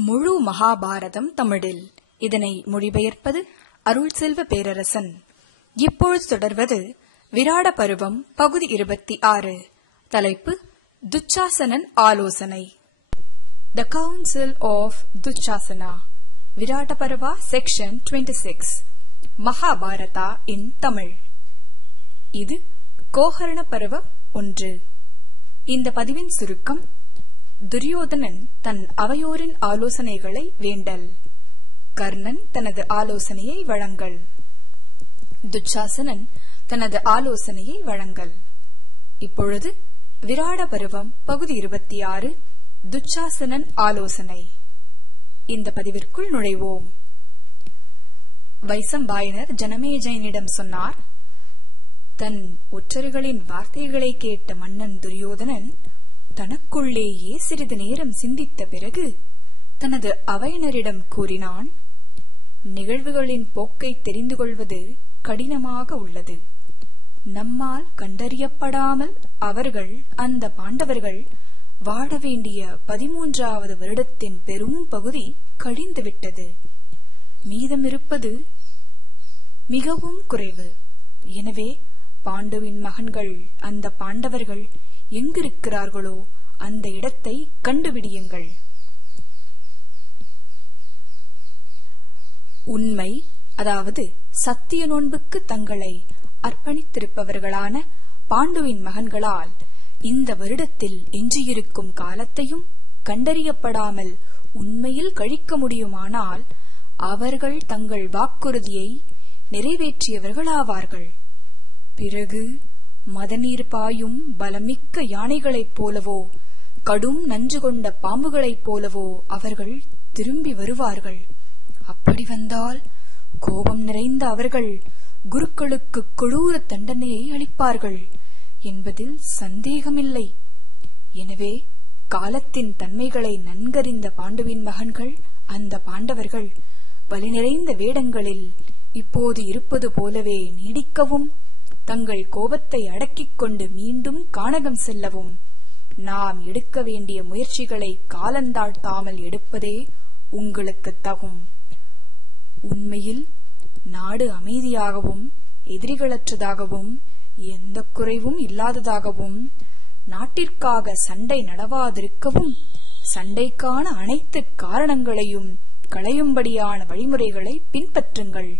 முழு மகாபாரதம் தமிழில். இதனை மொழிபெயர்ப்பது அருள் செல்வ பேரரசன். இப்பொழுது தொடர்வது விராட பருவம் பகுதி இருபத்தி ஆறு. தலைப்பு துச்சாசனன் ஆலோசனை. The council of Dushasana Virata Parva section twenty six Mahabharata in Tamil. இது கோகர்ண பருவ ஒன்று. இந்த பதிவின் சுருக்கம் துரியோதனன் தன் அவையோரின் ஆலோசனைகளை வேண்டல். கர்ணன் தனது ஆலோசனையை வழங்கல். துச்சாசனன் தனது ஆலோசனையை வழங்கல். இப்பொழுது விராட பருவம் பகுதி இருபத்தி ஆறு துச்சாசனன் ஆலோசனை. இந்த பதிவிற்குள் நுழைவோம். வைசம்பாயனர் ஜனமேஜயனிடம் சொன்னார் தன் ஒற்றர்களின் வார்த்தைகளை கேட்ட மன்னன் துரியோதனன் தனக்குள்ளேயே சிறிது நேரம் சிந்தித்த பிறகு தனது அவையினரிடம் கூறினான் நிகழ்வுகளின் போக்கை தெரிந்து கொள்வது கடினமாக உள்ளது. நம்மால் கண்டறியப்படாமல் அவர்கள் அந்த பாண்டவர்கள் வாழ வேண்டிய பதிமூன்றாவது வருடத்தின் பெரும் பகுதி கழிந்துவிட்டது மீதமிருப்பது மிகவும் குறைவு. எனவே பாண்டுவின் மகன்கள் அந்த பாண்டவர்கள் எங்கிருக்கிறார்களோ அந்த இடத்தை கண்டுபிடியுங்கள். உண்மை அதாவது சத்திய நோன்புக்கு தங்களை அர்ப்பணித்திருப்பவர்களான பாண்டுவின் மகன்களால் இந்த வருடத்தில் எஞ்சியிருக்கும் காலத்தையும் கண்டறியப்படாமல் உண்மையில் கழிக்க முடியுமானால் அவர்கள் தங்கள் வாக்குறுதியை நிறைவேற்றியவர்களாவார்கள். பிறகு மதநீர் பாயும் பலமிக்க யானைகளைப் போலவோ கடும் நஞ்சு கொண்ட பாம்புகளைப் போலவோ அவர்கள் திரும்பி வருவார்கள். அப்படி வந்தால் கோபம் நிறைந்த அவர்கள் குருக்களுக்கு கொடூர தண்டனையை அளிப்பார்கள். என்பதில் சந்தேகமில்லை. எனவே காலத்தின் தன்மைகளை நன்கறிந்த பாண்டுவின் மகன்கள் அந்த பாண்டவர்கள் வலி நிறைந்த வேடங்களில் இப்போது இருப்பது போலவே நீடிக்கவும் தங்கள் கோபத்தை அடக்கிக் கொண்டு மீண்டும் கானகம் செல்லவும். நாம் எடுக்க வேண்டிய முயற்சிகளை காலந்தாழ்த்தாமல் எடுப்பதே உங்களுக்கு தகும். உண்மையில் நாடு அமைதியாகவும் எதிரிகளற்றதாகவும் எந்த குறைவும் இல்லாததாகவும் நாட்டிற்காக சண்டை நடவாதிருக்கவும் சண்டைக்கான அனைத்து காரணங்களையும் களையும்படியான வழிமுறைகளை பின்பற்றுங்கள்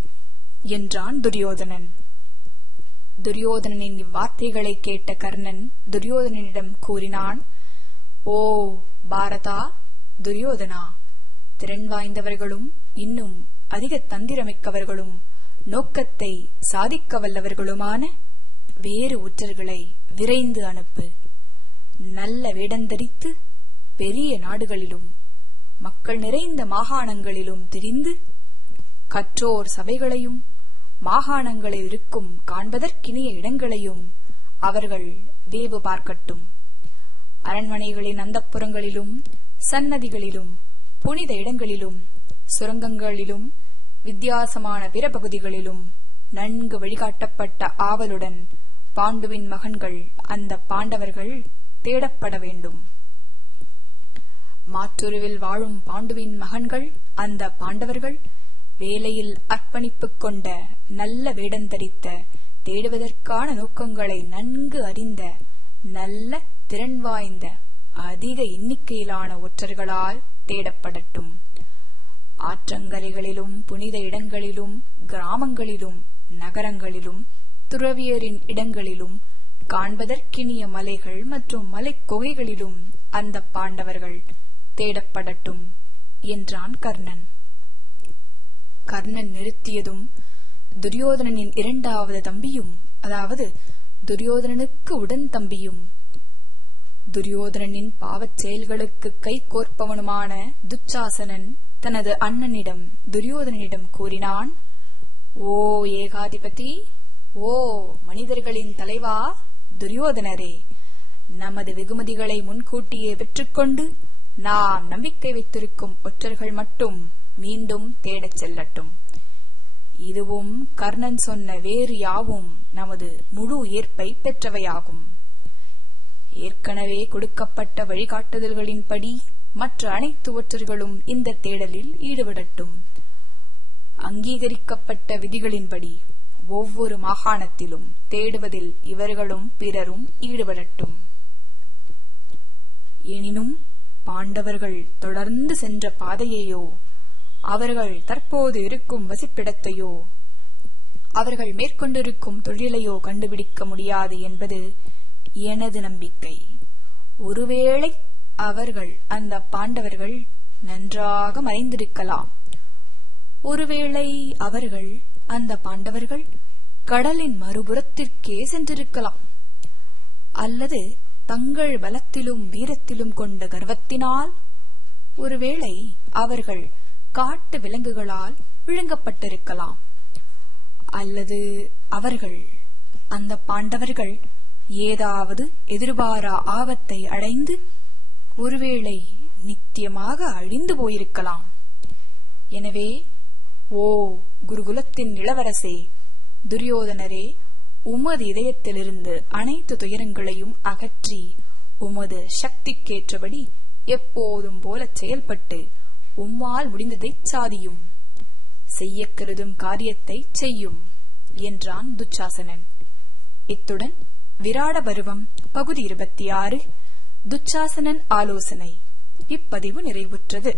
என்றான் துரியோதனன். துரியோதனனின் இவ்வார்த்தைகளை கேட்ட கர்ணன் துரியோதனனிடம் கூறினான் ஓ பாரதா துரியோதனா திறன் வாய்ந்தவர்களும் இன்னும் அதிக தந்திரமிக்கவர்களும் நோக்கத்தை சாதிக்க வல்லவர்களுமான வேறு ஒற்றர்களை விரைந்து அனுப்பு. நல்ல வேடந்தரித்து பெரிய நாடுகளிலும் மக்கள் நிறைந்த மாகாணங்களிலும் திரிந்து கற்றோர் சபைகளையும் மாகாணங்களில் இருக்கும் காண்பதற்கினிய இடங்களையும் அவர்கள் வேவு பார்க்கட்டும். அரண்மனைகளின் அந்தப்புறங்களிலும் சன்னதிகளிலும் புனித இடங்களிலும் சுரங்கங்களிலும் வித்தியாசமான பிற பகுதிகளிலும் நன்கு வழிகாட்டப்பட்ட ஆவலுடன் பாண்டுவின் மகன்கள் அந்த பாண்டவர்கள் தேடப்பட வேண்டும். மாற்றுருவில் வாழும் பாண்டுவின் மகன்கள் அந்த பாண்டவர்கள் வேலையில் அர்ப்பணிப்பு கொண்ட நல்ல வேடந்தரித்த தேடுவதற்கான நோக்கங்களை நன்கு அறிந்த நல்ல திறன் வாய்ந்த அதிக எண்ணிக்கையிலான ஒற்றர்களால் தேடப்படட்டும். ஆற்றங்கரைகளிலும் புனித இடங்களிலும் கிராமங்களிலும் நகரங்களிலும் துறவியரின் இடங்களிலும் காண்பதற்கினிய மலைகள் மற்றும் மலைக்குகைகளிலும் அந்த பாண்டவர்கள் தேடப்படட்டும் என்றான் கர்ணன். கர்ணன் நிறுத்தியதும் துரியோதனனின் இரண்டாவது தம்பியும் அதாவது துரியோதனனுக்கு உடன் தம்பியும் துரியோதனனின் பாவச் செயல்களுக்கு கை கோர்ப்பவனுமான துச்சாசனன் தனது அண்ணனிடம் துரியோதனனிடம் கூறினான் ஓ ஏகாதிபதி ஓ மனிதர்களின் தலைவா துரியோதனரே நமது வெகுமதிகளை முன்கூட்டியே பெற்றுக்கொண்டு நாம் நம்பிக்கை வைத்திருக்கும் ஒற்றர்கள் மட்டும் மீண்டும் தேடச் செல்லட்டும். இதுவும் கர்ணன் சொன்ன வேறு யாவும் நமது முழு ஏற்பை பெற்றவையாகும். ஏற்கனவே கொடுக்கப்பட்ட வழிகாட்டுதல்களின்படி மற்ற அனைத்து ஒற்றர்களும் இந்த தேடலில் ஈடுபடட்டும். அங்கீகரிக்கப்பட்ட விதிகளின்படி ஒவ்வொரு மாகாணத்திலும் தேடுவதில் இவர்களும் பிறரும் ஈடுபடட்டும். எனினும் பாண்டவர்கள் தொடர்ந்து சென்ற பாதையையோ அவர்கள் தற்போது இருக்கும் வசிப்பிடத்தையோ அவர்கள் மேற்கொண்டிருக்கும் தொழிலையோ கண்டுபிடிக்க முடியாது என்பது எனது நம்பிக்கை. ஒருவேளை அவர்கள் அந்த பாண்டவர்கள் நன்றாக மறைந்திருக்கலாம். ஒருவேளை அவர்கள் அந்த பாண்டவர்கள் கடலின் மறுபுறத்திற்கே சென்றிருக்கலாம். அல்லது தங்கள் பலத்திலும் வீரத்திலும் கொண்ட கர்வத்தினால் ஒருவேளை அவர்கள் காட்டு விலங்குகளால் விழுங்கப்பட்டிருக்கலாம் அல்லது அவர்கள் அந்த பாண்டவர்கள் ஏதாவது எதிர்பாரா ஆபத்தை அடைந்து ஒருவேளை நித்தியமாக அழிந்து போயிருக்கலாம். எனவே ஓ குருகுலத்தின் இளவரசே துரியோதனரே உமது இதயத்திலிருந்து அனைத்து துயரங்களையும் அகற்றி உமது சக்திக்கேற்றபடி எப்போதும் போல செயல்பட்டு உம்மால் முடிந்ததைச் சாதியும். செய்ய கருதும் காரியத்தை செய்யும் என்றான் துச்சாசனன். இத்துடன் விராட பருவம் பகுதி இருபத்தி ஆறு. துச்சாசனன் ஆலோசனை. இப்பதிவு நிறைவுற்றது.